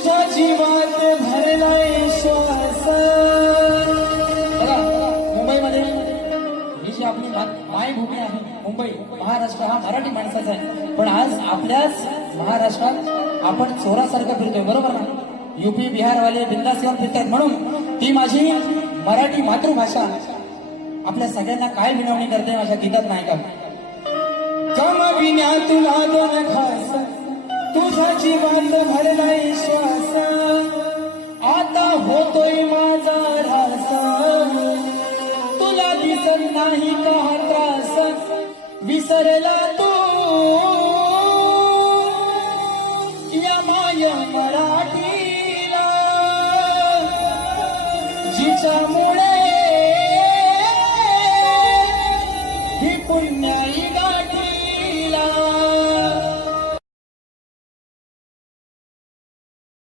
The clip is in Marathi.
तुझ्या जीवात भरलाय श्वास. बघा मुंबईमध्ये ही जी आपली मायभूमी आहे, मुंबई महाराष्ट्र हा मराठी माणसाचा आहे. पण आज आपल्याच महाराष्ट्रात आपण चोरासारखं फिरतोय, बरोबर ना? युपी बिहारवाले बिंदासीवर फिरतात. म्हणून ती माझी मराठी मातृभाषा आपल्या सगळ्यांना काय विनवणी करते माझ्या गीतात नाही का? कम विण्या तुला दोन घास, तुझ्या जीवात भरलाय श्वास. आता होतोय माझा ऱ्हास, तुला दिसत नाही का हा त्रास. विसरला तू या माय मराठीला, जिच्यामुळे ही पुण्याई